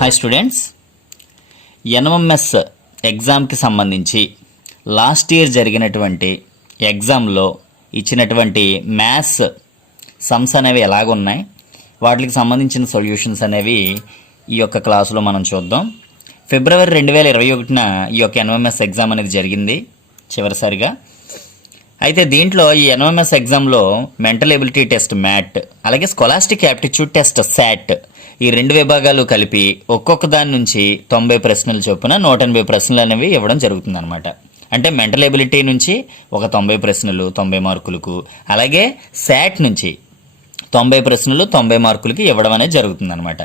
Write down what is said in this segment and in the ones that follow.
Hi students, NMS ఎగ్జామ్కి సంబంధించి last year జరిగినటువంటి ఎగ్జామ్లో ఇచ్చినటువంటి మ్యాథ్స్ సమ్స్ అనేవి ఎలాగున్నాయి, వాటికి సంబంధించిన సొల్యూషన్స్ అనేవి ఈ యొక్క క్లాసులో మనం చూద్దాం. ఫిబ్రవరి 2021న ఈ యొక్క ఎన్ఎంఎస్ ఎగ్జామ్ అనేది జరిగింది చివరిసారిగా. అయితే దీంట్లో ఈ ఎన్ఎంఎస్ ఎగ్జామ్లో మెంటల్ ఎబిలిటీ టెస్ట్ మ్యాట్, అలాగే స్కాలాస్టిక్ యాప్టిట్యూడ్ టెస్ట్ శాట్, ఈ రెండు విభాగాలు కలిపి ఒక్కొక్క దాని నుంచి 90 ప్రశ్నలు చొప్పున 180 ప్రశ్నలు అనేవి ఇవ్వడం జరుగుతుంది అనమాట. అంటే మెంటల్ ఎబిలిటీ నుంచి ఒక 90 ప్రశ్నలు 90 మార్కులకు, అలాగే శాట్ నుంచి 90 ప్రశ్నలు 90 మార్కులకి ఇవ్వడం అనేది జరుగుతుంది అనమాట.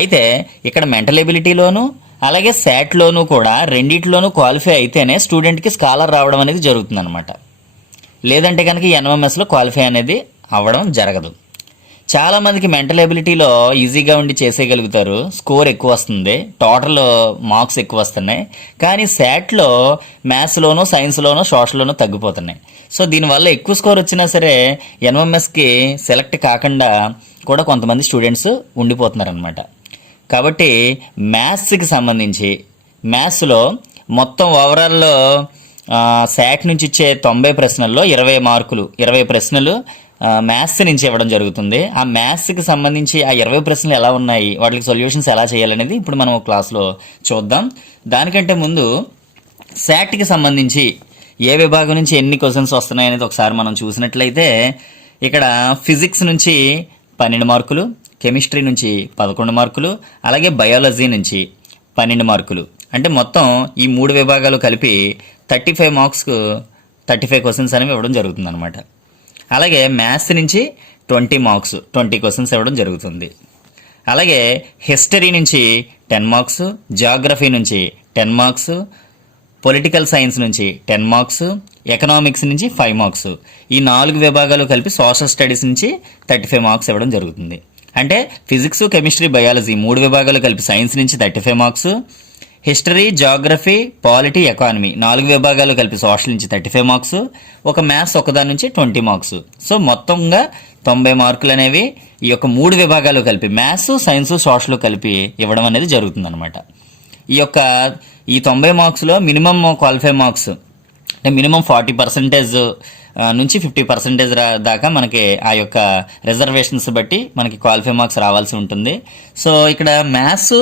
అయితే ఇక్కడ మెంటల్ ఎబిలిటీలోను అలాగే శాట్లోనూ కూడా రెండిట్లోనూ క్వాలిఫై అయితేనే స్టూడెంట్కి స్కాలర్ రావడం అనేది జరుగుతుంది అనమాట. లేదంటే కనుక ఎన్ఎంఎస్లో క్వాలిఫై అనేది అవ్వడం జరగదు. చాలామందికి మెంటల్ ఎబిలిటీలో ఈజీగా ఉండి చేసేయగలుగుతారు, స్కోర్ ఎక్కువ వస్తుంది, టోటల్ మార్క్స్ ఎక్కువ వస్తున్నాయి. కానీ శాట్లో మ్యాథ్స్లోనూ సైన్స్లోనూ సోషల్లోనూ తగ్గిపోతున్నాయి. సో దీనివల్ల ఎక్కువ స్కోర్ వచ్చినా సరే ఎన్ఎంఎస్కి సెలెక్ట్ కాకుండా కూడా కొంతమంది స్టూడెంట్స్ ఉండిపోతున్నారు అనమాట. కాబట్టి మ్యాథ్స్కి సంబంధించి మ్యాథ్స్లో మొత్తం ఓవరాల్లో శాట్ నుంచి ఇచ్చే 90 ప్రశ్నల్లో 20 మార్కులు 20 ప్రశ్నలు మ్యాథ్స్ నుంచి ఇవ్వడం జరుగుతుంది. ఆ మ్యాథ్స్కి సంబంధించి ఆ 20 ప్రశ్నలు ఎలా ఉన్నాయి, వాటికి సొల్యూషన్స్ ఎలా చేయాలనేది ఇప్పుడు మనం క్లాస్లో చూద్దాం. దానికంటే ముందు శాట్కి సంబంధించి ఏ విభాగం నుంచి ఎన్ని క్వశ్చన్స్ వస్తున్నాయి అనేది ఒకసారి మనం చూసినట్లయితే ఇక్కడ ఫిజిక్స్ నుంచి 12 మార్కులు, కెమిస్ట్రీ నుంచి 11 మార్కులు, అలాగే బయాలజీ నుంచి 12 మార్కులు. అంటే మొత్తం ఈ 3 విభాగాలు కలిపి 35 మార్క్స్కు 35 క్వశ్చన్స్ అనేవి ఇవ్వడం జరుగుతుంది అనమాట. అలాగే మ్యాథ్స్ నుంచి 20 మార్క్స్ 20 క్వశ్చన్స్ ఇవ్వడం జరుగుతుంది. అలాగే హిస్టరీ నుంచి 10 మార్క్స్, జాగ్రఫీ నుంచి 10 మార్క్స్, పొలిటికల్ సైన్స్ నుంచి 10 మార్క్స్, ఎకనామిక్స్ నుంచి 5 మార్క్స్. ఈ 4 విభాగాలు కలిపి సోషల్ స్టడీస్ నుంచి 35 మార్క్స్ ఇవ్వడం జరుగుతుంది. అంటే ఫిజిక్స్, కెమిస్ట్రీ, బయాలజీ 3 విభాగాలు కలిపి సైన్స్ నుంచి 35 marks, history, geography, polity, economy 4 విభాగాలు కలిపి సోషల్ నుంచి 35 మార్క్స్, ఒక మ్యాథ్స్ ఒకదాని నుంచి 20 మార్క్స్. సో మొత్తంగా 90 మార్కులు అనేవి ఈ యొక్క 3 విభాగాలు కలిపి మ్యాథ్స్, సైన్స్, సోషల్ కలిపి ఇవ్వడం అనేది జరుగుతుంది అనమాట. ఈ 90 మార్క్స్లో మినిమం క్వాలిఫై మార్క్స్ అంటే మినిమం 40% నుంచి 50% దాకా మనకి ఆ యొక్క రిజర్వేషన్స్ బట్టి మనకి క్వాలిఫై మార్క్స్ రావాల్సి ఉంటుంది. సో ఇక్కడ మ్యాథ్స్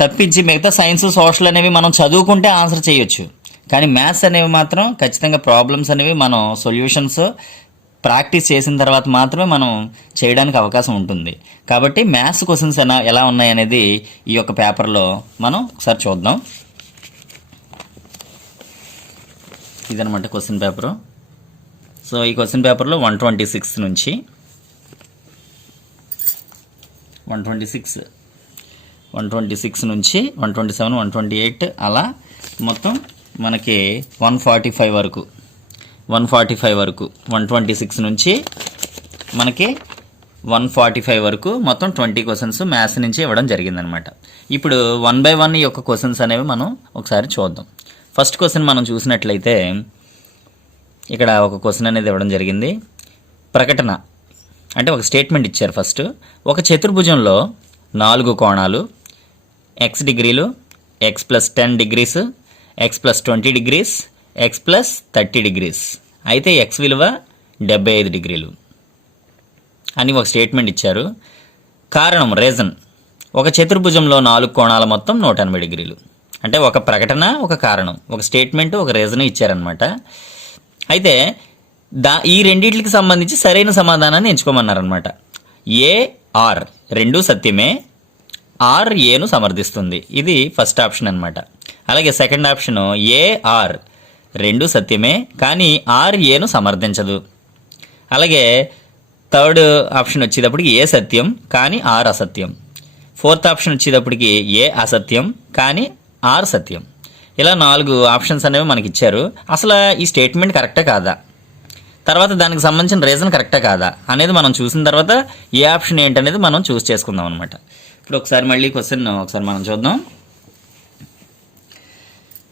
తప్పించి మిగతా సైన్స్, సోషల్ అనేవి మనం చదువుకుంటే ఆన్సర్ చేయొచ్చు. కానీ మ్యాథ్స్ అనేవి మాత్రం ఖచ్చితంగా ప్రాబ్లమ్స్ అనేవి మనం సొల్యూషన్స్ ప్రాక్టీస్ చేసిన తర్వాత మాత్రమే మనం చేయడానికి అవకాశం ఉంటుంది. కాబట్టి మ్యాథ్స్ క్వశ్చన్స్ ఎలా ఉన్నాయి అనేది ఈ యొక్క పేపర్లో మనం ఒకసారి చూద్దాం. ఇదనమాట క్వశ్చన్ పేపరు. సో ఈ క్వశ్చన్ పేపర్లో 126 నుంచి 126 నుంచి 127, 128 అలా మొత్తం మనకి 145 వరకు 126 నుంచి మనకి 145 వరకు మొత్తం 20 క్వశ్చన్స్ మ్యాథ్స్ నుంచి ఇవ్వడం జరిగిందనమాట. ఇప్పుడు 1 by 1 ఈ యొక్క క్వశ్చన్స్ అనేవి మనం ఒకసారి చూద్దాం. ఫస్ట్ క్వశ్చన్ మనం చూసినట్లయితే ఇక్కడ ఒక క్వశ్చన్ అనేది ఇవ్వడం జరిగింది. ప్రకటన అంటే ఒక స్టేట్మెంట్ ఇచ్చారు. ఫస్ట్, ఒక చతుర్భుజంలో 4 కోణాలు x డిగ్రీలు, x + 10 degrees, x + 20 degrees, x + 30 degrees, అయితే x విలువ 75 డిగ్రీలు అని ఒక స్టేట్మెంట్ ఇచ్చారు. కారణం రీజన్, ఒక చతుర్భుజంలో 4 కోణాల మొత్తం 180 డిగ్రీలు. అంటే ఒక ప్రకటన, ఒక కారణం, ఒక స్టేట్మెంట్, ఒక రీజన్ ఇచ్చారనమాట. అయితే ఈ రెండింటికి సంబంధించి సరైన సమాధానాన్ని ఎంచుకోమన్నారనమాట. ఏ, ఆర్ రెండూ సత్యమే, ఆర్ ఏను సమర్థిస్తుంది. ఇది ఫస్ట్ ఆప్షన్ అనమాట. అలాగే సెకండ్ ఆప్షన్ ఏ, ఆర్ రెండూ సత్యమే కానీ ఆర్ ఏను సమర్థించదు. అలాగే థర్డ్ ఆప్షన్ వచ్చేటప్పటికి ఏ సత్యం కానీ ఆర్ అసత్యం. ఫోర్త్ ఆప్షన్ వచ్చేటప్పటికి ఏ అసత్యం కానీ ఆర్ సత్యం. ఇలా 4 ఆప్షన్స్ అనేవి మనకి ఇచ్చారు. అసలు ఈ స్టేట్మెంట్ కరెక్టా కాదా, తర్వాత దానికి సంబంధించిన రీజన్ కరెక్టా కాదా అనేది మనం చూసిన తర్వాత ఏ ఆప్షన్ ఏంటనేది మనం చూస్ చేసుకుందాం అనమాట. ఇప్పుడు ఒకసారి మళ్ళీ క్వశ్చన్ ఒకసారి మనం చూద్దాం.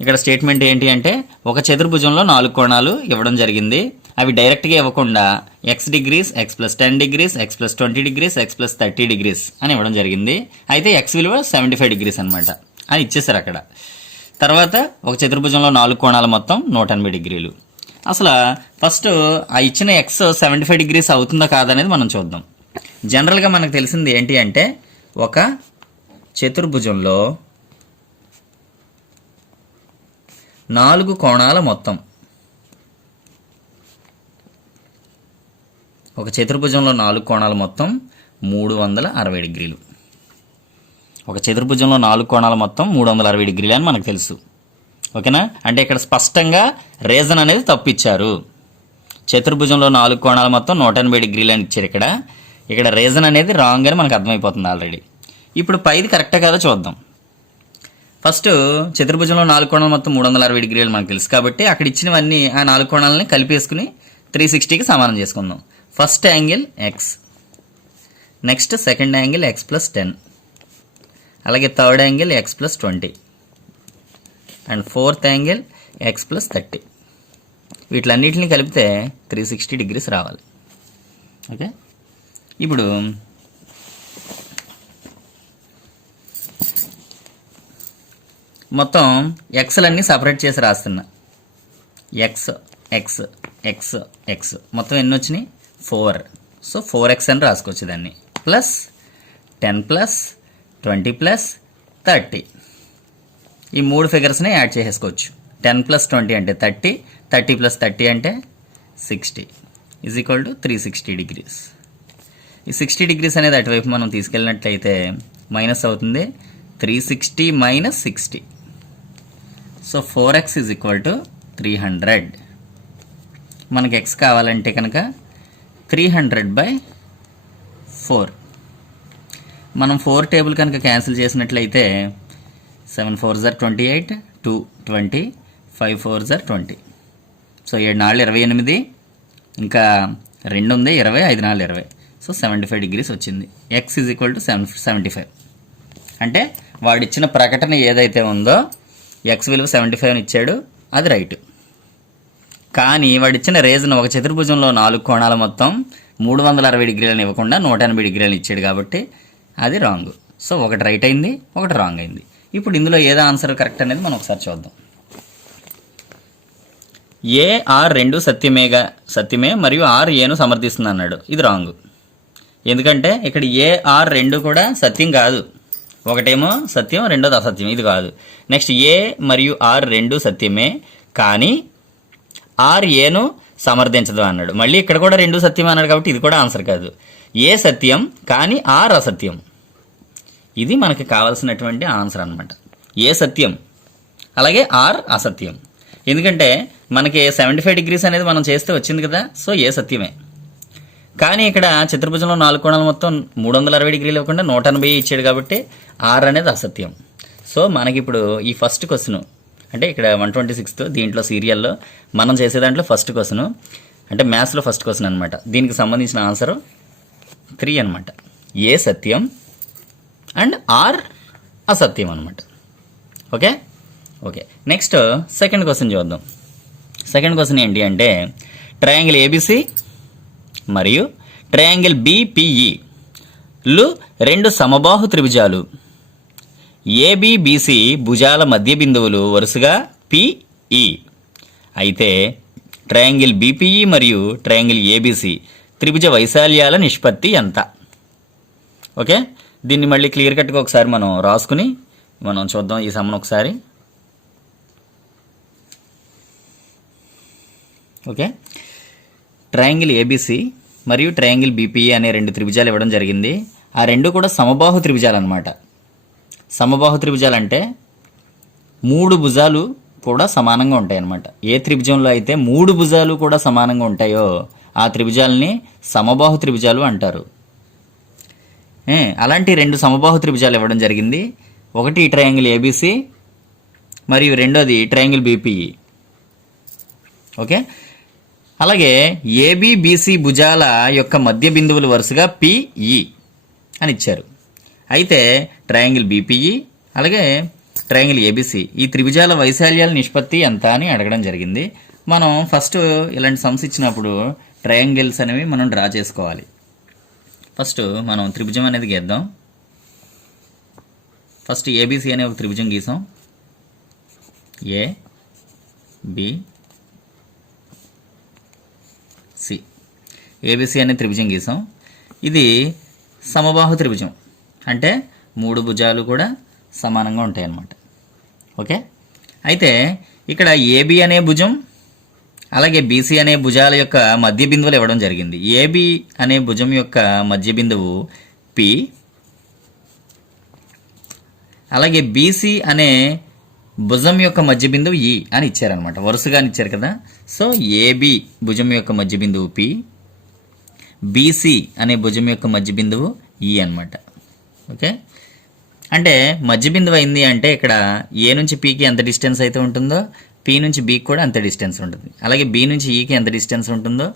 ఇక్కడ స్టేట్మెంట్ ఏంటి అంటే, ఒక చతుర్భుజంలో 4 కోణాలు ఇవ్వడం జరిగింది. అవి డైరెక్ట్గా ఇవ్వకుండా X degrees, X plus 10 degrees, X plus 20 degrees, X plus 30 degrees అని ఇవ్వడం జరిగింది. అయితే ఎక్స్ విలువ 75 డిగ్రీస్ అనమాట అని ఇచ్చేసారు అక్కడ. తర్వాత ఒక చతుర్భుజంలో 4 కోణాలు మొత్తం 180 డిగ్రీలు. అసలు ఫస్ట్ ఆ ఇచ్చిన ఎక్స్ 75 డిగ్రీస్ అవుతుందా కాదనేది మనం చూద్దాం. జనరల్గా మనకు తెలిసింది ఏంటి అంటే ఒక చతుర్భుజంలో 4 కోణాల మొత్తం, ఒక చతుర్భుజంలో 4 కోణాల మొత్తం 360 డిగ్రీలు. ఒక చతుర్భుజంలో 4 కోణాల మొత్తం 360 డిగ్రీలు అని మనకు తెలుసు. ఓకేనా? అంటే ఇక్కడ స్పష్టంగా రీజన్ అనేది తప్పిచ్చారు. చతుర్భుజంలో 4 కోణాల మొత్తం 180 డిగ్రీలు అని ఇచ్చారు. ఇక్కడ రీజన్ అనేది రాంగ్ అని మనకు అర్థమైపోతుంది ఆల్రెడీ. ఇప్పుడు పైది కరెక్టే కాదో చూద్దాం. ఫస్ట్ చతుర్భుజంలో 4 కోణాలు మొత్తం 360 డిగ్రీలు మనకు తెలుసు కాబట్టి అక్కడ ఇచ్చినవన్నీ ఆ 4 కోణాలని కలిపేసుకుని 360కి సమానం చేసుకుందాం. First angle X, next second angle X plus 10, అలాగే third angle X plus 20 and fourth angle X plus 30. వీటిలన్నిటిని కలిపితే 360 డిగ్రీస్ రావాలి. ఓకే, ఇప్పుడు మొత్తం ఎక్స్లన్నీ సపరేట్ చేసి రాస్తున్నా. ఎక్స్ ఎక్స్ ఎక్స్ ఎక్స్ మొత్తం ఎన్ని వచ్చినాయి? 4. సో 4x అని రాసుకోవచ్చు దాన్ని. ప్లస్ 10 ప్లస్ 20 ప్లస్ 30, ఈ 3 ఫిగర్స్ని యాడ్ చేసేసుకోవచ్చు. 10 ప్లస్ 20 అంటే 30, 30 ప్లస్ 30 అంటే 60 ఈజ్ ఈక్వల్ టు 360 డిగ్రీస్. ఈ 60 డిగ్రీస్ అనేది అటువైపు మనం తీసుకెళ్ళినట్లయితే మైనస్ అవుతుంది. 360 minus 60, so 4x is equal to 300. మనకి x కావాలంటే కనుక 300/4. మనం 4 టేబుల్ కనుక క్యాన్సిల్ చేసినట్లయితే 7 4s are 28, 2 20, 5 4s are 20. So 7 4 28, ఇంకా 2 ఉంది 20, 5 4 20. సో 75 డిగ్రీస్ వచ్చింది. x is equal to 75. అంటే వాడిచ్చిన ప్రకటన ఏదైతే ఉందో x విలువ 75 అని ఇచ్చాడు, అది రైట్. కానీ వాడిచ్చిన రీజన్ ఒక చతుర్భుజంలో 4 కోణాల మొత్తం 360 డిగ్రీలను ఇవ్వకుండా 180 డిగ్రీలను ఇచ్చాడు కాబట్టి అది రాంగ్. సో ఒకటి రైట్ అయింది, ఒకటి రాంగ్ అయింది. ఇప్పుడు ఇందులో ఏదో ఆన్సర్ కరెక్ట్ అనేది మనం ఒకసారి చూద్దాం. ఏ ఆర్ రెండు సత్యమే మరియు ఆర్ ఏను సమర్థిస్తుంది అన్నాడు. ఇది రాంగ్. ఎందుకంటే ఇక్కడ ఏ ఆర్ రెండు కూడా సత్యం కాదు. ఒకటేమో సత్యం, రెండోది అసత్యం. ఇది కాదు. నెక్స్ట్ ఏ మరియు ఆర్ రెండు సత్యమే కానీ ఆర్ ఏను సమర్థించదు అన్నాడు. మళ్ళీ ఇక్కడ కూడా రెండు సత్యం అన్నాడు కాబట్టి ఇది కూడా ఆన్సర్ కాదు. ఏ సత్యం కానీ ఆర్ అసత్యం. ఇది మనకి కావాల్సినటువంటి ఆన్సర్ అనమాట. ఏ సత్యం అలాగే ఆర్ అసత్యం. ఎందుకంటే మనకి 75 డిగ్రీస్ అనేది మనం చేస్తే వచ్చింది కదా, సో ఏ సత్యమే. కానీ ఇక్కడ చతుర్భుజంలో 4 కోణాలు మొత్తం 360 డిగ్రీలు ఇవ్వకుండా 180 ఇచ్చాడు కాబట్టి ఆర్ అనేది అసత్యం. సో మనకి ఇప్పుడు ఈ ఫస్ట్ క్వశ్చన్ అంటే ఇక్కడ 126th దీంట్లో సీరియల్లో మనం చేసే దాంట్లో ఫస్ట్ క్వశ్చన్ అంటే మ్యాథ్స్లో ఫస్ట్ క్వశ్చన్ అనమాట. దీనికి సంబంధించిన ఆన్సర్ 3 అనమాట. ఏ సత్యం అండ్ ఆర్ అసత్యం అనమాట. Okay okay next second question చూద్దాం. సెకండ్ క్వశ్చన్ ఏంటి అంటే ట్రయాంగిల్ ఏబిసి మరియు ట్రయాంగిల్ బిపిఈలు రెండు సమబాహు త్రిభుజాలు. ఏబిబిసి భుజాల మధ్య బిందువులు వరుసగా పిఈ అయితే ట్రయాంగిల్ బిపిఈ మరియు ట్రయాంగిల్ ఏబిసి త్రిభుజ వైశాల్యాల నిష్పత్తి ఎంత? ఓకే, దీన్ని మళ్ళీ క్లియర్ కట్గా ఒకసారి మనం రాసుకుని మనం చూద్దాం ఈ సమ్మను ఒకసారి. ఓకే, ట్రయాంగిల్ ఏబిసి మరియు ట్రయాంగిల్ బిపిఈ అనే రెండు త్రిభుజాలు ఇవ్వడం జరిగింది. ఆ రెండు కూడా సమబాహు త్రిభుజాలు అనమాట. సమబాహు త్రిభుజాలు అంటే 3 భుజాలు కూడా సమానంగా ఉంటాయి అన్నమాట. ఏ త్రిభుజంలో అయితే 3 భుజాలు కూడా సమానంగా ఉంటాయో ఆ త్రిభుజాలని సమబాహు త్రిభుజాలు అంటారు. అలాంటి రెండు సమబాహు త్రిభుజాలు ఇవ్వడం జరిగింది. ఒకటి ట్రయాంగిల్ ఏబిసి మరియు రెండోది ట్రయాంగిల్ బిపిఈ. ఓకే, అలాగే ఏబిబిసి భుజాల యొక్క మధ్య బిందువులు వరుసగా పిఈ అని ఇచ్చారు. అయితే ట్రయాంగిల్ బిపిఈ అలాగే ట్రయాంగిల్ ఏబిసి ఈ త్రిభుజాల వైశాల్యాల నిష్పత్తి ఎంత అని అడగడం జరిగింది. మనం ఫస్ట్ ఇలాంటి సమ్స్ ఇచ్చినప్పుడు ట్రయాంగిల్స్ అనేవి మనం డ్రా చేసుకోవాలి. ఫస్ట్ మనం త్రిభుజం అనేది గీద్దాం. ఫస్ట్ ఏబిసి అనే ఒక త్రిభుజం గీసాం. ఏ బి సి, ఏబిసి అనే త్రిభుజం గీసాం. ఇది సమబాహు త్రిభుజం, అంటే 3 భుజాలు కూడా సమానంగా ఉంటాయి అన్నమాట. ఓకే, అయితే ఇక్కడ ఏబి అనే భుజం అలాగే బీసీ అనే భుజాల యొక్క మధ్య బిందువులు ఇవ్వడం జరిగింది. ఏబి అనే భుజం యొక్క మధ్య బిందువు పి, అలాగే బీసీ అనే భుజం యొక్క మధ్య బిందువు ఈ అని ఇచ్చారనమాట. వరుసగా ఇచ్చారు కదా. సో ఏబి భుజం యొక్క మధ్య బిందువు పి, బీసీ అనే భుజం యొక్క మధ్య బిందువు ఈ అన్నమాట. ఓకే, అంటే మధ్య బిందువు అయింది అంటే ఇక్కడ ఏ నుంచి పీకి ఎంత డిస్టెన్స్ అయితే ఉంటుందో పి నుంచి బీకి కూడా అంత డిస్టెన్స్ ఉంటుంది. అలాగే బి నుంచి ఈకి ఎంత డిస్టెన్స్ ఉంటుందో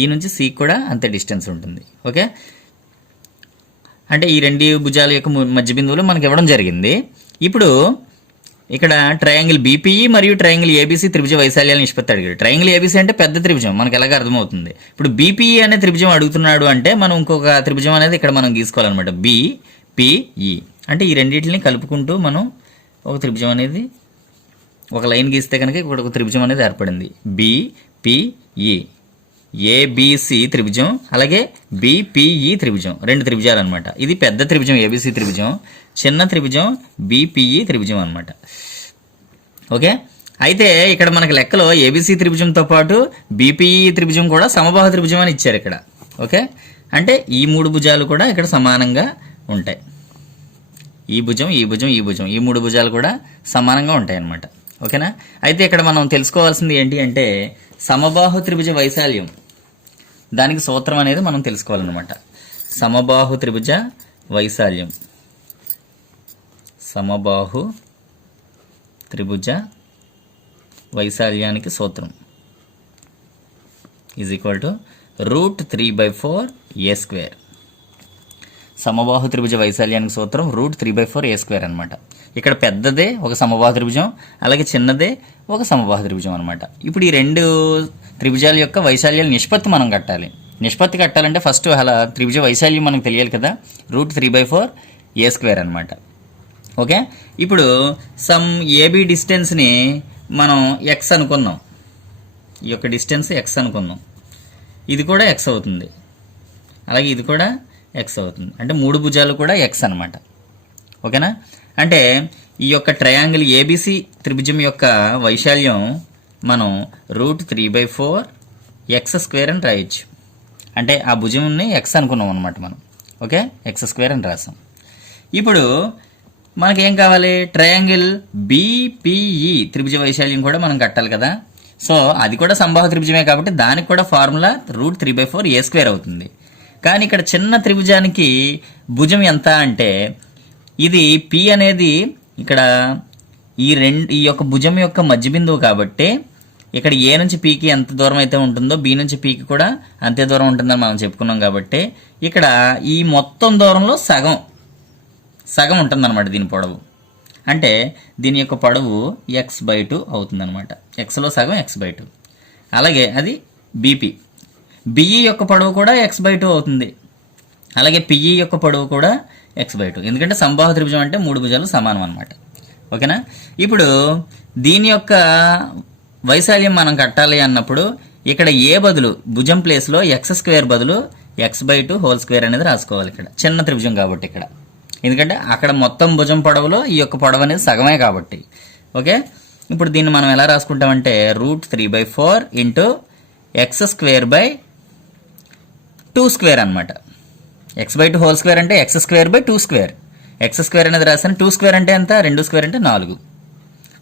ఈ నుంచి సికి కూడా అంతే డిస్టెన్స్ ఉంటుంది. ఓకే, అంటే ఈ 2 భుజాల యొక్క మధ్య బిందువులు మనకి ఇవ్వడం జరిగింది. ఇప్పుడు ఇక్కడ ట్రయాంగిల్ బీపీఈ మరియు ట్రయాంగిల్ ఏబీసీ త్రిభుజ వైశాల్యాల నిష్పత్తి అడిగాడు. ట్రయాంగిల్ ఏబీసీ అంటే పెద్ద త్రిభుజం, మనకి ఎలాగ అర్థమవుతుంది. ఇప్పుడు బీపీఈ అనే త్రిభుజం అడుగుతున్నాడు అంటే మనం ఇంకొక త్రిభుజం అనేది ఇక్కడ మనం గీసుకోవాలన్నమాట. బిపిఈ అంటే ఈ రెండింటిని కలుపుకుంటూ మనం ఒక త్రిభుజం అనేది ఒక లైన్ గీస్తే కనుక ఇక్కడ ఒక త్రిభుజం అనేది ఏర్పడింది. బిపిఈ, ఏబిసి త్రిభుజం అలాగే బిపిఈ త్రిభుజం, 2 త్రిభుజాలు అనమాట. ఇది పెద్ద త్రిభుజం ఏబిసి త్రిభుజం, చిన్న త్రిభుజం బిపిఈ త్రిభుజం అనమాట. ఓకే, అయితే ఇక్కడ మనకి లెక్కలో ఏబిసి త్రిభుజంతో పాటు బిపిఈ త్రిభుజం కూడా సమబాహు త్రిభుజం అని ఇచ్చారు ఇక్కడ. ఓకే, అంటే ఈ 3 భుజాలు కూడా ఇక్కడ సమానంగా ఉంటాయి. ఈ భుజం ఈ భుజం ఈ భుజం ఈ 3 భుజాలు కూడా సమానంగా ఉంటాయి అన్నమాట. ఓకేనా, అయితే ఇక్కడ మనం తెలుసుకోవాల్సింది ఏంటి అంటే సమబాహు త్రిభుజ వైశాల్యం, దానికి సూత్రం అనేది మనం తెలుసుకోవాలన్నమాట. సమబాహు త్రిభుజ వైశాల్యం, సమబాహు త్రిభుజ వైశాల్యానికి సూత్రం ఈజ్ ఈక్వల్ టు √3/4a². సమబాహు త్రిభుజ వైశాల్యానికి సూత్రం √3/4a² అనమాట. ఇక్కడ పెద్దదే ఒక సమబాహు త్రిభుజం, అలాగే చిన్నదే ఒక సమబాహు త్రిభుజం అనమాట. ఇప్పుడు ఈ 2 త్రిభుజాల యొక్క వైశాల్యాల నిష్పత్తి మనం కట్టాలి. నిష్పత్తి కట్టాలంటే ఫస్ట్ అలా త్రిభుజ వైశాల్యం మనకు తెలియాలి కదా, √3/4a² అనమాట. ఓకే, ఇప్పుడు సమ్ ఏబి డిస్టెన్స్ని మనం ఎక్స్ అనుకున్నాం. ఈ యొక్క డిస్టెన్స్ ఎక్స్ అనుకున్నాం. ఇది కూడా ఎక్స్ అవుతుంది, అలాగే ఇది కూడా ఎక్స్ అవుతుంది. అంటే 3 భుజాలు కూడా ఎక్స్ అనమాట. ఓకేనా, అంటే ఈ యొక్క ట్రయాంగిల్ ఏబిసి త్రిభుజం యొక్క వైశాల్యం మనం √3/4x² అని రాయొచ్చు. అంటే ఆ భుజంని ఎక్స్ అనుకున్నాం అనమాట మనం. ఓకే, x² అని రాసాం. ఇప్పుడు మనకేం కావాలి, ట్రయాంగిల్ బిపిఈ త్రిభుజ వైశాల్యం కూడా మనం కట్టాలి కదా. సో అది కూడా సమబాహు త్రిభుజమే కాబట్టి దానికి కూడా ఫార్ములా √3/4a² అవుతుంది. కానీ ఇక్కడ చిన్న త్రిభుజానికి భుజం ఎంత అంటే ఇది పి అనేది ఇక్కడ ఈ యొక్క భుజం యొక్క మధ్య బిందువు కాబట్టి ఇక్కడ ఏ నుంచి పీకి ఎంత దూరం అయితే ఉంటుందో బి నుంచి పీకి కూడా అంతే దూరం ఉంటుందని మనం చెప్పుకున్నాం. కాబట్టి ఇక్కడ ఈ మొత్తం దూరంలో సగం ఉంటుందన్నమాట దీని పొడవు. అంటే దీని యొక్క పొడవు x/2 అవుతుందన్నమాట. ఎక్స్లో సగం x/2. అలాగే అది బీపీ, బిఈ యొక్క పొడవు కూడా x/2 అవుతుంది. అలాగే పిఈ యొక్క పొడవు కూడా x/2, ఎందుకంటే సమబాహు త్రిభుజం అంటే 3 భుజాలు సమానం అనమాట. ఓకేనా, ఇప్పుడు దీని యొక్క వైశాల్యం మనం కట్టాలి అన్నప్పుడు ఇక్కడ ఏ బదులు భుజం ప్లేస్లో x² బదులు x/2² అనేది రాసుకోవాలి. ఇక్కడ చిన్న త్రిభుజం కాబట్టి ఇక్కడ, ఎందుకంటే అక్కడ మొత్తం భుజం పొడవులో ఈ యొక్క పొడవు అనేది సగమే కాబట్టి. ఓకే, ఇప్పుడు దీన్ని మనం ఎలా రాసుకుంటామంటే √3/4 x²/2² అనమాట. x/2² అంటే x²/2². x² అనేది రాసాను. 2² అంటే ఎంత, 2² అంటే 4.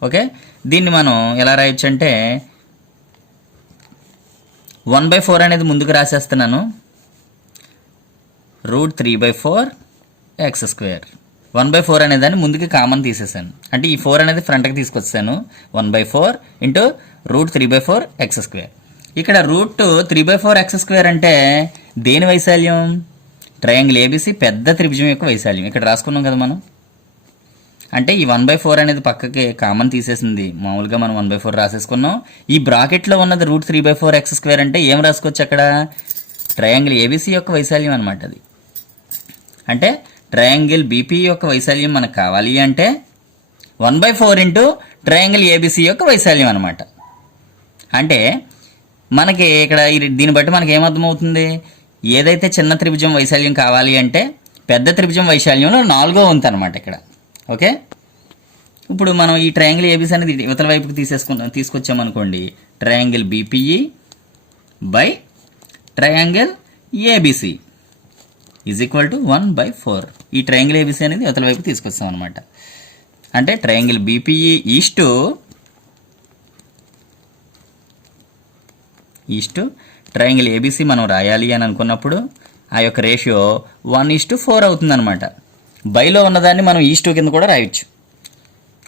ఓకే, దీన్ని మనం ఎలా రాయొచ్చు అంటే 1/4 అనేది ముందుకు రాసేస్తున్నాను. √3/4x². 1/4 అనే దాన్ని ముందుకి కామన్ తీసేసాను, అంటే ఈ 4 అనేది ఫ్రంట్కి తీసుకొచ్చాను. 1/4 √3/4x². ఇక్కడ √3/4x² అంటే దేని వైశాల్యం, ట్రయాంగిల్ ఏబిసి పెద్ద త్రిభుజం యొక్క వైశాల్యం. ఇక్కడ రాసుకున్నాం కదా మనం. అంటే ఈ 1/4 అనేది పక్కకి కామన్ తీసేసింది, మామూలుగా మనం 1/4 రాసేసుకున్నాం. ఈ బ్రాకెట్లో ఉన్నది √3/4 అంటే ఏం రాసుకోవచ్చు అక్కడ? ట్రయాంగిల్ ఏబీసీ యొక్క వైశాల్యం అనమాట అది. అంటే ట్రయాంగిల్ బీపీ యొక్క వైశాల్యం మనకు కావాలి అంటే 1/4 ఇంటూ ట్రయాంగిల్ ఏబీసీ యొక్క వైశాల్యం అనమాట. అంటే మనకి ఇక్కడ దీన్ని బట్టి మనకి ఏమర్థమవుతుంది? ఏదైతే చిన్న త్రిభుజం వైశాల్యం కావాలి అంటే పెద్ద త్రిభుజం వైశాల్యంలో 4వ వంతు అనమాట ఇక్కడ. ఓకే, ఇప్పుడు మనం ఈ ట్రయాంగిల్ ఏబీసీ అనేది ఇవతల వైపుకి తీసుకొచ్చామనుకోండి, triangle BPE by triangle ABC is equal to 1/4. ఈ ట్రయాంగిల్ ఏబీసీ అనేది ఇవతల వైపు తీసుకొస్తాం అనమాట. అంటే triangle BPE is to triangle ABC మనం రాయాలి అని అనుకున్నప్పుడు ఆ యొక్క రేషియో 1:4 అవుతుందన్నమాట. బైలో ఉన్నదాన్ని మనం ఈస్టు కింద కూడా రాయొచ్చు.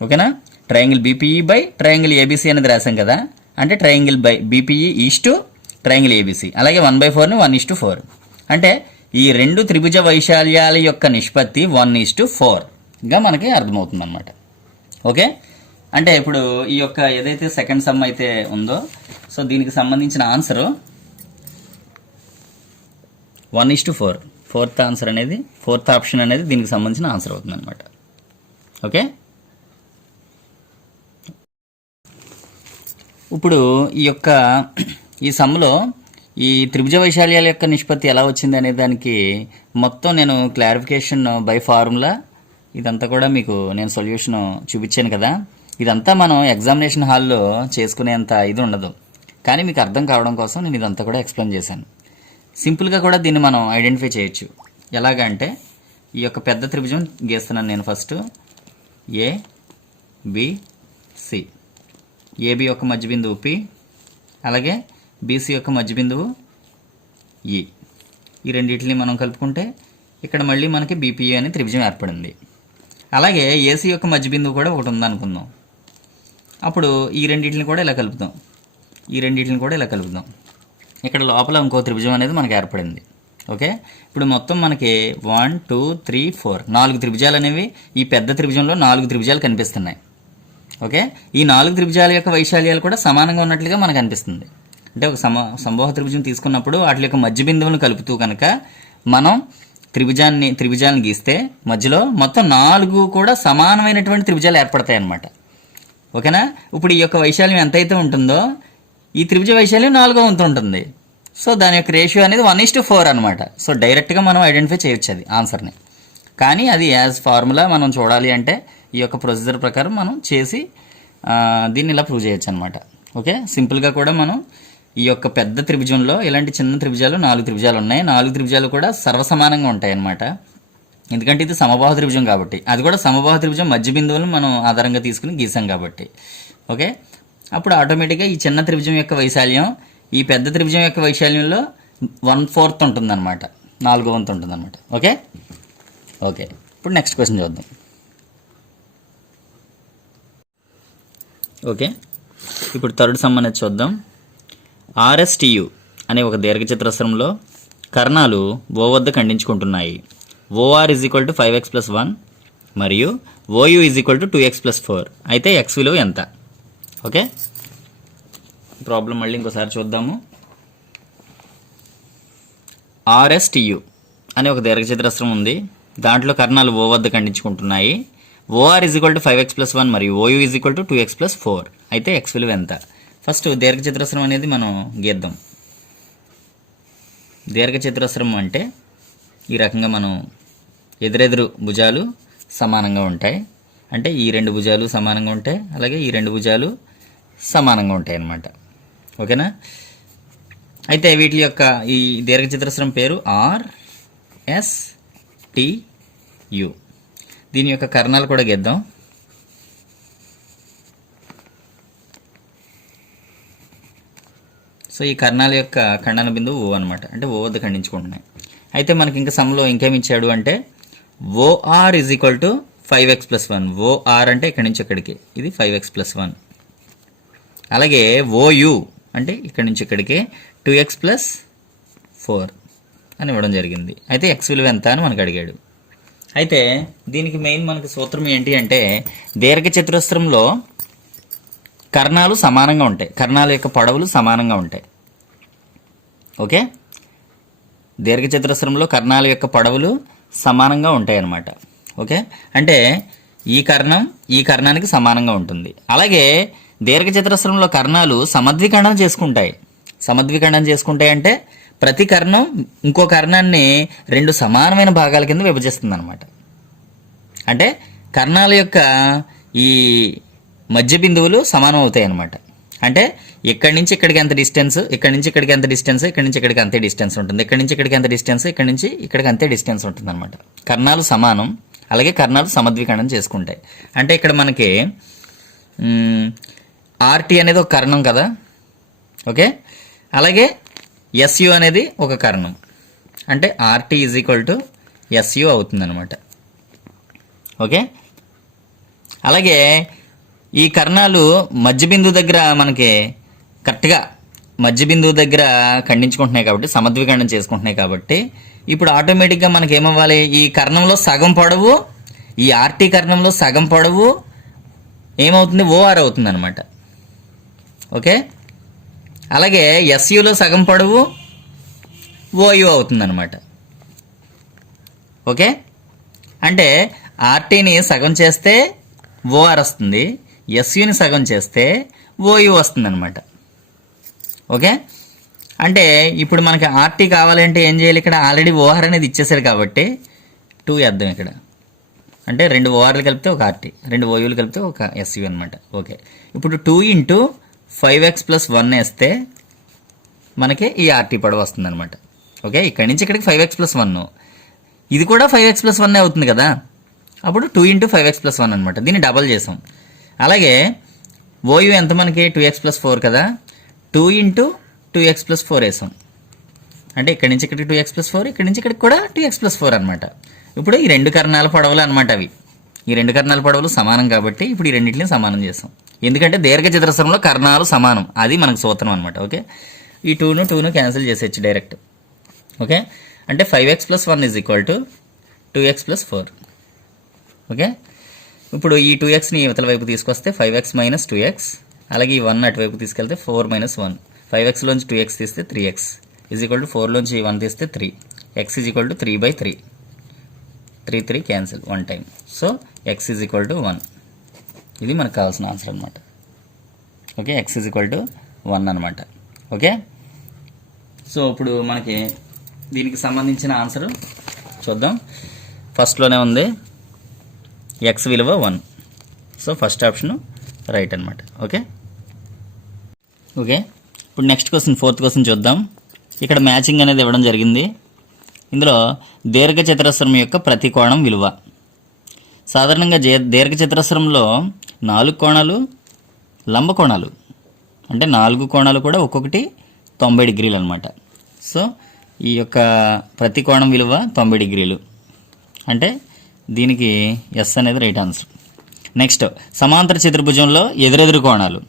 ఓకేనా? Triangle BPE by triangle ABC అనేది రాసాం కదా, అంటే triangle by BPE is to triangle ABC. అలాగే 1/4ని 1:4 అంటే ఈ రెండు త్రిభుజ వైశాల్యాల యొక్క నిష్పత్తి 1:4గా మనకి అర్థమవుతుంది అనమాట. ఓకే, అంటే ఇప్పుడు ఈ యొక్క ఏదైతే సెకండ్ సమ్ అయితే ఉందో, సో దీనికి సంబంధించిన ఆన్సరు 1:4. ఫోర్త్ ఆప్షన్ అనేది దీనికి సంబంధించిన ఆన్సర్ అవుతుంది అనమాట. ఓకే, ఇప్పుడు ఈ సమ్లో ఈ త్రిభుజ వైశాల్యాల యొక్క నిష్పత్తి ఎలా వచ్చింది అనే దానికి మొత్తం నేను క్లారిఫికేషన్ బై ఫార్ములా ఇదంతా కూడా మీకు నేను సొల్యూషన్ చూపించాను కదా. ఇదంతా మనం ఎగ్జామినేషన్ హాల్లో చేసుకునేంత ఇది ఉండదు, కానీ మీకు అర్థం కావడం కోసం నేను ఇదంతా కూడా ఎక్స్ప్లెయిన్ చేశాను. సింపుల్గా కూడా దీన్ని మనం ఐడెంటిఫై చేయొచ్చు. ఎలాగ అంటే ఈ యొక్క పెద్ద త్రిభుజం గీస్తున్నాను నేను. ఫస్ట్ ఏబిసి, ఏబి యొక్క మధ్య బిందువు పి, అలాగే బీసీ యొక్క మధ్య బిందువు ఈ. ఈ రెండింటిని మనం కలుపుకుంటే ఇక్కడ మళ్ళీ మనకి బీపీఏ అనే త్రిభుజం ఏర్పడింది. అలాగే ఏసీ యొక్క మధ్య బిందువు కూడా ఒకటి ఉందనుకుందాం. అప్పుడు ఈ రెండింటిని కూడా ఇలా కలుపుదాం, ఇక్కడ లోపల ఇంకో త్రిభుజం అనేది మనకు ఏర్పడింది. ఓకే, ఇప్పుడు మొత్తం మనకి 1 2 3 4 4 త్రిభుజాలు అనేవి ఈ పెద్ద త్రిభుజంలో 4 త్రిభుజాలు కనిపిస్తున్నాయి. ఓకే, ఈ 4 త్రిభుజాల యొక్క వైశాల్యాలు కూడా సమానంగా ఉన్నట్లుగా మనకు అనిపిస్తుంది. అంటే ఒక సంబోహ త్రిభుజం తీసుకున్నప్పుడు వాటి యొక్క మధ్య బిందువులను కలుపుతూ కనుక మనం త్రిభుజాలను గీస్తే మధ్యలో మొత్తం 4 కూడా సమానమైనటువంటి త్రిభుజాలు ఏర్పడతాయి అన్నమాట. ఓకేనా? ఇప్పుడు ఈ యొక్క వైశాల్యం ఎంతైతే ఉంటుందో ఈ త్రిభుజ వైశాల్యం 4వ వంతు ఉంటుంది. సో దాని యొక్క రేషియో అనేది 1:4 అనమాట. సో డైరెక్ట్గా మనం ఐడెంటిఫై చేయొచ్చు అది ఆన్సర్ని. కానీ అది యాజ్ ఫార్ములా మనం చూడాలి అంటే ఈ యొక్క ప్రొసీజర్ ప్రకారం మనం చేసి దీన్ని ఇలా ప్రూవ్ చేయొచ్చు అనమాట. ఓకే, సింపుల్గా కూడా మనం ఈ యొక్క పెద్ద త్రిభుజంలో ఇలాంటి చిన్న త్రిభుజాలు 4 త్రిభుజాలు ఉన్నాయి. 4 త్రిభుజాలు కూడా సర్వసమానంగా ఉంటాయి అన్నమాట. ఎందుకంటే ఇది సమబాహు త్రిభుజం కాబట్టి, అది కూడా సమబాహు త్రిభుజం మధ్య బిందువులను మనం ఆధారంగా తీసుకుని గీసాం కాబట్టి. ఓకే, అప్పుడు ఆటోమేటిక్గా ఈ చిన్న త్రిభుజం యొక్క వైశాల్యం ఈ పెద్ద త్రిభుజం యొక్క వైశాల్యంలో 1/4 ఉంటుందన్నమాట, 4వ వంతు ఉంటుందన్నమాట. ఓకే, ఇప్పుడు నెక్స్ట్ క్వశ్చన్ చూద్దాం. ఓకే, ఇప్పుడు థర్డ్ సమ్ అనేది చూద్దాం. ఆర్ఎస్టియు అనే ఒక దీర్ఘచతురస్రంలో కర్ణాలు ఓ వద్ద ఖండించుకుంటున్నాయి. OR is equal to 5x+1 మరియు OU is equal to 2x+4. అయితే ఎక్స్ విలువ ఎంత? ఓకే, ప్రాబ్లం మళ్ళీ ఇంకోసారి చూద్దాము. ఆర్ఎస్టియు అనే ఒక దీర్ఘచతురస్రం ఉంది, దాంట్లో కర్ణాలు ఓ వద్ద ఖండించుకుంటున్నాయి. OR is equal to 5x+1 మరియు OU is equal to 2x+4. అయితే ఎక్స్ విలువ ఎంత? ఫస్ట్ దీర్ఘచతురస్రం అనేది మనం గీద్దాం. దీర్ఘచతురస్రం అంటే ఈ రకంగా మనం ఎదురెదురు భుజాలు సమానంగా ఉంటాయి. అంటే ఈ 2 భుజాలు సమానంగా ఉంటాయి, అలాగే ఈ 2 భుజాలు సమానంగా ఉంటాయి అన్నమాట. ఓకేనా? అయితే వీటి యొక్క ఈ దీర్ఘచతురస్రం పేరు ఆర్ఎస్టియు. దీని యొక్క కర్ణాలు కూడా గీద్దాం. సో ఈ కర్ణాల యొక్క ఖండన బిందువు ఓ అనమాట, అంటే ఓ వద్ద ఖండించుకుంటున్నాయి. అయితే మనకి ఇంకా సమ్లో ఇంకేమి ఇచ్చాడు అంటే OR is equal to 5x+1. OR అంటే ఇక్కడి నుంచి ఇక్కడికి ఇది 5x+1. అలాగే ఓయు అంటే ఇక్కడి నుంచి ఇక్కడికి 2x+4 అని ఇవ్వడం జరిగింది. అయితే ఎక్స్ విలువ ఎంత అని మనకు అడిగాడు. అయితే దీనికి మెయిన్ మనకి సూత్రం ఏంటి అంటే దీర్ఘచతురస్రంలో కర్ణాలు సమానంగా ఉంటాయి, కర్ణాల యొక్క పొడవులు సమానంగా ఉంటాయి. ఓకే, దీర్ఘచతురస్రంలో కర్ణాల యొక్క పొడవులు సమానంగా ఉంటాయి అన్నమాట. ఓకే, అంటే ఈ కర్ణం ఈ కర్ణానికి సమానంగా ఉంటుంది. అలాగే దీర్ఘచతురస్రంలో కర్ణాలు సమద్విఖండన చేసుకుంటాయి. సమద్విఖండన చేసుకుంటాయి అంటే ప్రతి కర్ణం ఇంకో కర్ణాన్ని రెండు సమానమైన భాగాల కింద విభజిస్తుంది అనమాట. అంటే కర్ణాల యొక్క ఈ మధ్య బిందువులు సమానం అవుతాయి అన్నమాట. అంటే ఇక్కడి నుంచి ఇక్కడికి ఎంత డిస్టెన్స్, ఇక్కడి నుంచి ఇక్కడికి ఎంత డిస్టెన్స్, ఇక్కడి నుంచి ఇక్కడికి అంతే డిస్టెన్స్ ఉంటుంది, ఇక్కడి నుంచి ఇక్కడికి ఎంత డిస్టెన్స్, ఇక్కడి నుంచి ఇక్కడికి అంతే డిస్టెన్స్ ఉంటుంది అనమాట. కర్ణాలు సమానం, అలాగే కర్ణాలు సమద్విఖండన చేసుకుంటాయి. అంటే ఇక్కడ మనకి ఆర్టీ అనేది ఒక కర్ణం కదా. ఓకే, అలాగే ఎస్యు అనేది ఒక కర్ణం. అంటే RT is equal to SU అవుతుంది అనమాట. ఓకే, అలాగే ఈ కర్ణాలు మధ్య బిందువు దగ్గర మనకి కరెక్ట్గా మధ్య బిందువు దగ్గర ఖండించుకుంటున్నాయి కాబట్టి సమద్విఖండన చేసుకుంటున్నాయి కాబట్టి ఇప్పుడు ఆటోమేటిక్గా మనకి ఏమవ్వాలి, ఈ కర్ణంలో సగం పొడవు, ఈ ఆర్టీ కర్ణంలో సగం పొడవు ఏమవుతుంది, ఓఆర్ అవుతుంది అనమాట. ఓకే, అలాగే ఎస్యులో సగం పొడవు ఓయు అవుతుంది అనమాట. ఓకే, అంటే ఆర్టీని సగం చేస్తే ఓఆర్ వస్తుంది, ఎస్యుని సగం చేస్తే ఓయు వస్తుంది అనమాట. ఓకే, అంటే ఇప్పుడు మనకి ఆర్టీ కావాలంటే ఏం చేయాలి, ఇక్కడ ఆల్రెడీ ఓఆర్ అనేది ఇచ్చేసారు కాబట్టి 2 వేద్దాం ఇక్కడ. అంటే 2 ఓఆర్లు కలిపితే ఒక ఆర్టీ, 2 ఓయూలు కలిపితే ఒక ఎస్యు అనమాట. ఓకే, ఇప్పుడు 2 × 5x + 1 వేస్తే మనకి ఈ ఆర్టీ పొడవు వస్తుంది అనమాట. ఓకే, ఇక్కడి నుంచి ఇక్కడికి 5x + 1, ఇది కూడా 5x + 1 అవుతుంది కదా. అప్పుడు 2 × 5x + 1 అనమాట. దీన్ని డబల్ చేసాం. అలాగే ఓయు ఎంత మనకి 2x + 4 కదా, 2 × 2x + 4 వేసాం. అంటే ఇక్కడి నుంచి ఇక్కడికి 2x + 4, ఇక్కడి నుంచి ఇక్కడికి కూడా 2x + 4 అనమాట. ఇప్పుడు ఈ రెండు కర్ణాల పొడవులు అనమాట అవి. ఈ రెండు కర్ణాల పొడవులు సమానం కాబట్టి ఇప్పుడు ఈ రెండింటిని సమానం చేసాం. ఎందుకంటే దీర్ఘచతురస్రంలో కర్ణాలు సమానం, అది మనకు సూత్రం అనమాట. ఓకే, ఈ 2ను క్యాన్సిల్ చేసేయచ్చు డైరెక్ట్. ఓకే, అంటే 5x + 1 = 2x + 4. ఓకే, ఇప్పుడు ఈ 2xని ఇవతల వైపు తీసుకొస్తే 5x - 2x, అలాగే ఈ 1 అటువైపు తీసుకెళ్తే 4 - 1, 5x లోంచి 2x తీస్తే 3x = 4 లోంచి 1 తీస్తే 3, x = 3/3, 3 cancel 1 time. So x = 1. ఇది మనకు కావాల్సిన ఆన్సర్ అనమాట. ఓకే, x = 1 అనమాట. ఓకే, సో ఇప్పుడు మనకి దీనికి సంబంధించిన ఆన్సర్ చూద్దాం. ఫస్ట్లోనే ఉంది x విలువ 1. సో ఫస్ట్ ఆప్షన్ రైట్ అనమాట. ఓకే, ఓకే, ఇప్పుడు నెక్స్ట్ క్వశ్చన్, 4th క్వశ్చన్ చూద్దాం. ఇక్కడ మ్యాచింగ్ అనేది ఇవ్వడం జరిగింది. ఇందులో దీర్ఘచతురస్రం యొక్క ప్రతి కోణం విలువ. సాధారణంగా దీర్ఘచతురస్రంలో 4 కోణాలు లంబ కోణాలు, అంటే 4 కోణాలు కూడా ఒక్కొక్కటి 90 డిగ్రీలు అనమాట. సో ఈ యొక్క ప్రతి కోణం విలువ 90 డిగ్రీలు. అంటే దీనికి ఎస్ అనేది రైట్ ఆన్సర్. నెక్స్ట్, సమాంతర చతుర్భుజంలో ఎదురెదురు కోణాలు.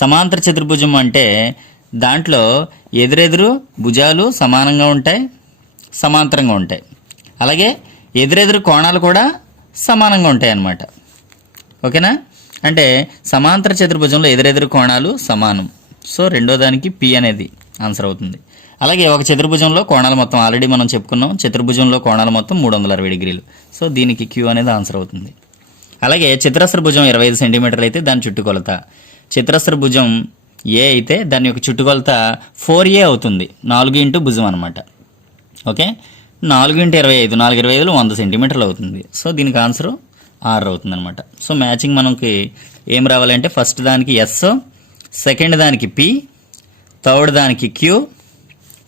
సమాంతర చతుర్భుజం అంటే దాంట్లో ఎదురెదురు భుజాలు సమానంగా ఉంటాయి, సమాంతరంగా ఉంటాయి. అలాగే ఎదురెదురు కోణాలు కూడా సమానంగా ఉంటాయి అన్నమాట. ఓకేనా, అంటే సమాంతర చతుర్భుజంలో ఎదురెదురు కోణాలు సమానం. సో రెండో దానికి పి అనేది ఆన్సర్ అవుతుంది. అలాగే ఒక చతుర్భుజంలో కోణాలు మొత్తం ఆల్రెడీ మనం చెప్పుకున్నాం, చతుర్భుజంలో కోణాలు మొత్తం 360 డిగ్రీలు. సో దీనికి క్యూ అనేది ఆన్సర్ అవుతుంది. అలాగే చతురస్ర భుజం 25 సెంటీమీటర్లు అయితే దాని చుట్టుకొలత, చతురస్ర భుజం ఏ అయితే దాని యొక్క చుట్టుకొలత 4a అవుతుంది. 4 ఇంటూ భుజం అనమాట. ఓకే, 4 × 25, 4 × 25 100 సెంటీమీటర్లు అవుతుంది. సో దీనికి ఆన్సర్ 6 అవుతుంది అనమాట. సో మ్యాచింగ్ మనకి ఏం రావాలంటే ఫస్ట్ దానికి ఎస్, సెకండ్ దానికి పి, థర్డ్ దానికి క్యూ,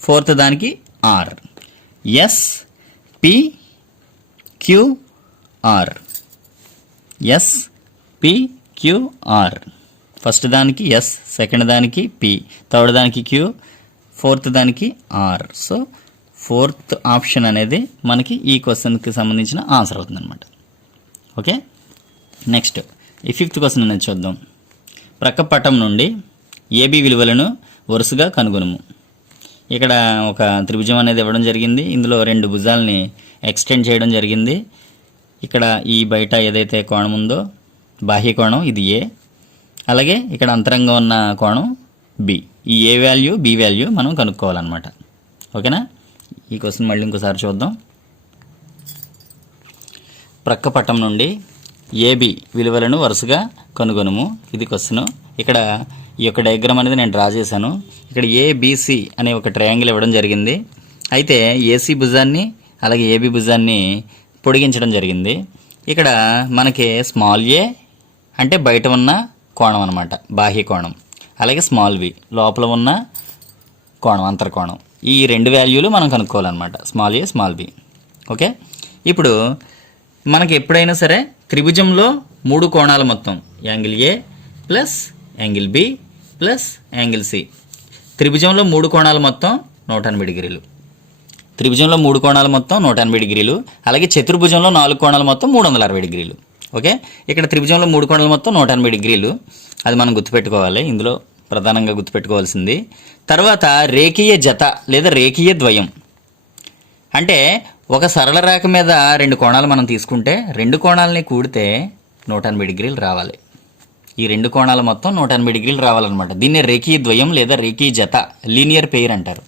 ఫోర్త్ దానికి R. S, P, Q, R. S, P, Q, R. First దానికి ఎస్, సెకండ్ దానికి పి, థర్డ్ దానికి క్యూ, ఫోర్త్ దానికి ఆర్. సో 4th ఆప్షన్ అనేది మనకి ఈ క్వశ్చన్కి సంబంధించిన ఆన్సర్ అవుతుంది అనమాట. ఓకే, నెక్స్ట్ ఈ 5th క్వశ్చన్ అనేది చూద్దాం. ప్రక్క పటం నుండి ఏబి విలువలను వరుసగా కనుగొనుము. ఇక్కడ ఒక త్రిభుజం అనేది ఇవ్వడం జరిగింది. ఇందులో 2 భుజాలని ఎక్స్టెండ్ చేయడం జరిగింది. ఇక్కడ ఈ బయట ఏదైతే కోణం ఉందో బాహ్య కోణం ఇది ఏ, అలాగే ఇక్కడ అంతరంగా ఉన్న కోణం బి. ఈ ఏ వాల్యూ బి వాల్యూ మనం కనుక్కోవాలన్నమాట. ఓకేనా? ఈ క్వశ్చన్ మళ్ళీ ఇంకోసారి చూద్దాం. ప్రక్క పటం నుండి ఏబి విలువలను వరుసగా కనుగొనుము. ఇది క్వశ్చన్. ఇక్కడ ఈ యొక్క డయాగ్రామ్ అనేది నేను డ్రా చేశాను. ఇక్కడ ఏబిసి అనే ఒక ట్రయాంగిల్ ఇవ్వడం జరిగింది. అయితే ఏసీ భుజాన్ని అలాగే ఏబి భుజాన్ని పొడిగించడం జరిగింది. ఇక్కడ మనకి స్మాల్ ఏ అంటే బయట ఉన్న కోణం అనమాట, బాహ్య కోణం. అలాగే స్మాల్ బి లోపల ఉన్న కోణం, అంతర్కోణం. ఈ రెండు వాల్యూలు మనం కనుక్కోవాలన్నమాట, small A small B. Okay, ఇప్పుడు మనకి ఎప్పుడైనా సరే త్రిభుజంలో 3 కోణాలు మొత్తం angle A plus angle B plus angle C. త్రిభుజంలో 3 కోణాలు మొత్తం 180 డిగ్రీలు. త్రిభుజంలో 3 కోణాలు మొత్తం 180 డిగ్రీలు. అలాగే చతుర్భుజంలో 4 కోణాలు మొత్తం 360 డిగ్రీలు. ఓకే, ఇక్కడ త్రిభుజంలో 3 కోణాలు మొత్తం 180 డిగ్రీలు. అది మనం గుర్తుపెట్టుకోవాలి, ఇందులో ప్రధానంగా గుర్తుపెట్టుకోవాల్సింది. తర్వాత రేఖీయ జత లేదా రేఖీయ ద్వయం అంటే ఒక సరళ రేఖ మీద 2 కోణాలు మనం తీసుకుంటే 2 కోణాలని కూడితే 180 డిగ్రీలు రావాలి. ఈ 2 కోణాలు మొత్తం 180 డిగ్రీలు రావాలన్నమాట. దీన్నే రేఖీయ ద్వయం లేదా రేఖీయ జత, లీనియర్ పెయిర్ అంటారు.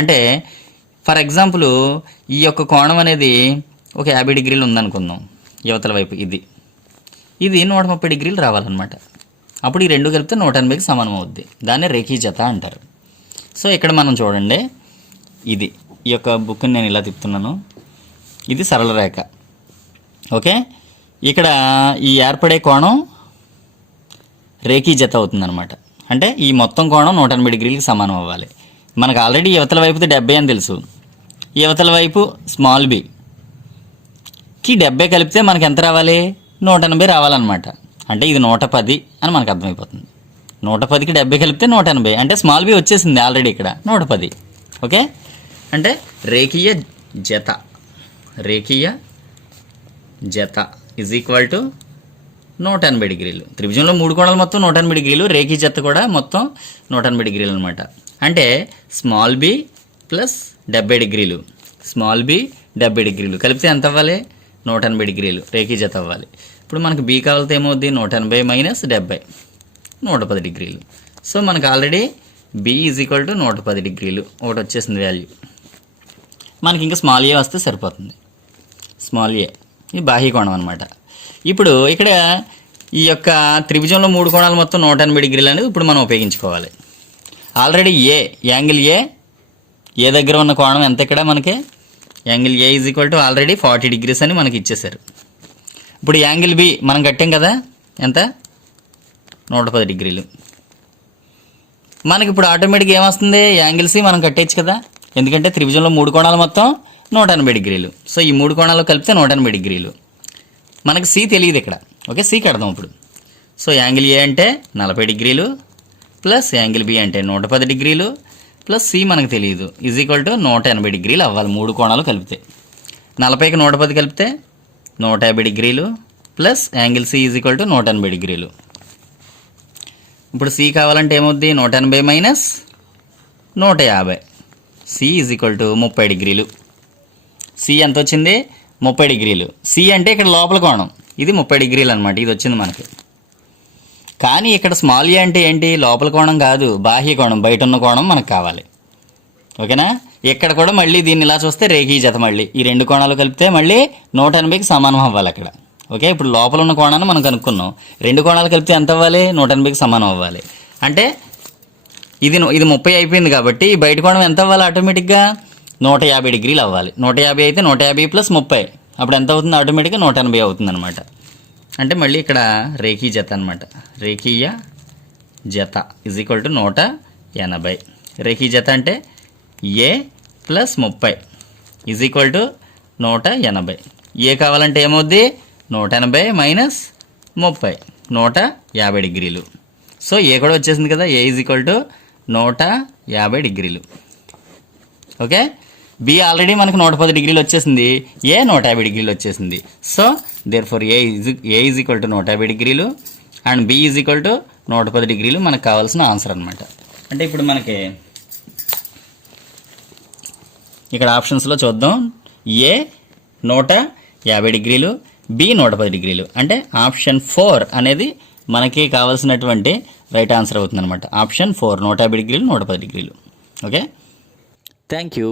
అంటే ఫర్ ఎగ్జాంపుల్ ఈ యొక్క కోణం అనేది ఒక 50 డిగ్రీలు ఉందనుకుందాం, యువతల వైపు ఇది 130 డిగ్రీలు రావాలన్నమాట. అప్పుడు ఈ 2 కలిపితే 180కి సమానం అవుద్ది. దాన్నే రేఖీయ జత అంటారు. సో ఇక్కడ మనం చూడండి, ఇది ఈ యొక్క బుక్ని నేను ఇలా తిప్పుతున్నాను. ఇది సరళ రేఖ. ఓకే, ఇక్కడ ఈ ఏర్పడే కోణం రేఖీ జత అవుతుందన్నమాట. అంటే ఈ మొత్తం కోణం 180 డిగ్రీలకి సమానం అవ్వాలి. మనకు ఆల్రెడీ యువతల వైపుది 70 అని తెలుసు. యువతల వైపు స్మాల్ బికి 70 కలిపితే మనకి ఎంత రావాలి? 180 రావాలన్నమాట. అంటే ఇది 110 అని మనకు అర్థమైపోతుంది. 110కి 70 కలిపితే 180, అంటే స్మాల్ బి వచ్చేసింది ఆల్రెడీ ఇక్కడ 110. ఓకే, అంటే రేఖీయ జత, రేఖీయ జత ఈజ్ ఈక్వల్ టు 180 డిగ్రీలు. త్రిభుజంలో 3 కోణాలు మొత్తం 180 డిగ్రీలు, రేఖీ జత కూడా మొత్తం 180 డిగ్రీలు అనమాట. అంటే స్మాల్ బి ప్లస్ 70 డిగ్రీలు, స్మాల్ బి 70 డిగ్రీలు కలిపితే ఎంత అవ్వాలి? 180 డిగ్రీలు రేఖీ జత అవ్వాలి. ఇప్పుడు మనకు బి కావాలితే ఏమవుద్ది? 180 మైనస్ 70, 110 డిగ్రీలు. సో మనకు already B is equal to 110 డిగ్రీలు ఒకటి వచ్చేసింది వాల్యూ. మనకి ఇంకా స్మాల్ ఏ వస్తే సరిపోతుంది. స్మాల్ ఏ ఇది బాహ్య కోణం అనమాట. ఇప్పుడు ఇక్కడ ఈ యొక్క త్రిభుజంలో 3 కోణాలు మొత్తం 180 డిగ్రీలు అనేది ఇప్పుడు మనం ఉపయోగించుకోవాలి. ఆల్రెడీ యాంగిల్ ఏ దగ్గర ఉన్న కోణం ఎంత? ఇక్కడ మనకి angle A is equal to already 40 degrees అని మనకి ఇచ్చేశారు. ఇప్పుడు యాంగిల్ బి మనం కట్టాం కదా, ఎంత? 110 డిగ్రీలు. మనకి ఇప్పుడు ఆటోమేటిక్గా ఏమొస్తుంది? యాంగిల్ సి మనం కట్టేయచ్చు కదా, ఎందుకంటే త్రిభుజంలో 3 కోణాలు మొత్తం 180 డిగ్రీలు. సో ఈ 3 కోణాలు కలిపితే 180 డిగ్రీలు. మనకి సి తెలియదు ఇక్కడ. ఓకే, సి కడదాం ఇప్పుడు. సో యాంగిల్ ఏ అంటే 40 డిగ్రీలు ప్లస్ యాంగిల్ బి అంటే 110 డిగ్రీలు ప్లస్ సి మనకు తెలియదు ఈజ్ ఈక్వల్ టు 180 డిగ్రీలు అవ్వాలి 3 కోణాలు కలిపితే. 40కి 110 కలిపితే 150 డిగ్రీలు plus angle C is equal to 180 డిగ్రీలు. ఇప్పుడు సి కావాలంటే ఏమవుద్ది? 180 minus 150, C is equal to 30 డిగ్రీలు. సి ఎంత వచ్చింది? 30 డిగ్రీలు. సి అంటే ఇక్కడ లోపల కోణం, ఇది 30 డిగ్రీలు అనమాట. ఇది వచ్చింది మనకి. కానీ ఇక్కడ స్మాల్ ఏ అంటే ఏంటి? లోపల కోణం కాదు, బాహ్య కోణం, బయట ఉన్న కోణం మనకు కావాలి. ఓకేనా? ఇక్కడ కూడా మళ్ళీ దీన్ని ఇలా చూస్తే రేఖీ జత, మళ్ళీ ఈ 2 కోణాలు కలిపితే మళ్ళీ 180కి సమానం అవ్వాలి అక్కడ. ఓకే, ఇప్పుడు లోపల ఉన్న కోణాన్ని మనం కనుక్కున్నాం. 2 కోణాలు కలిపితే ఎంత అవ్వాలి? 180కి సమానం అవ్వాలి. అంటే ఇది 30 అయిపోయింది కాబట్టి ఈ బయట కోణం ఎంత అవ్వాలి? ఆటోమేటిక్గా 150 డిగ్రీలు అవ్వాలి. 150 అయితే 150 ప్లస్ 30 అప్పుడు ఎంత అవుతుంది? ఆటోమేటిక్గా 180 అవుతుంది అనమాట. అంటే మళ్ళీ ఇక్కడ రేఖీ జత అనమాట. రేఖీయ జత ఈజ్ ఈక్వల్ టు 180. రేఖీ జత అంటే ఏ ప్లస్ 30 ఈజ్ ఈక్వల్ టు 180. ఏ కావాలంటే ఏమవుద్ది? 180 మైనస్ 30, 150 డిగ్రీలు. సో ఏ కూడా వచ్చేసింది కదా, ఏ ఈజ్ ఈక్వల్ టు 150 డిగ్రీలు. ఓకే, బి ఆల్రెడీ మనకు 110 డిగ్రీలు వచ్చేసింది, ఏ 150 డిగ్రీలు వచ్చేసింది. So therefore A is equal to 150 డిగ్రీలు and B is equal to 110 డిగ్రీలు మనకు కావాల్సిన ఆన్సర్ అనమాట. అంటే ఇప్పుడు మనకి ఇక్కడ ఆప్షన్స్లో చూద్దాం. ఏ 150 డిగ్రీలు, బి 110 డిగ్రీలు. అంటే ఆప్షన్ 4 అనేది మనకి కావాల్సినటువంటి రైట్ ఆన్సర్ అవుతుంది అనమాట. ఆప్షన్ 4 150 డిగ్రీలు 110 డిగ్రీలు. Okay, thank you.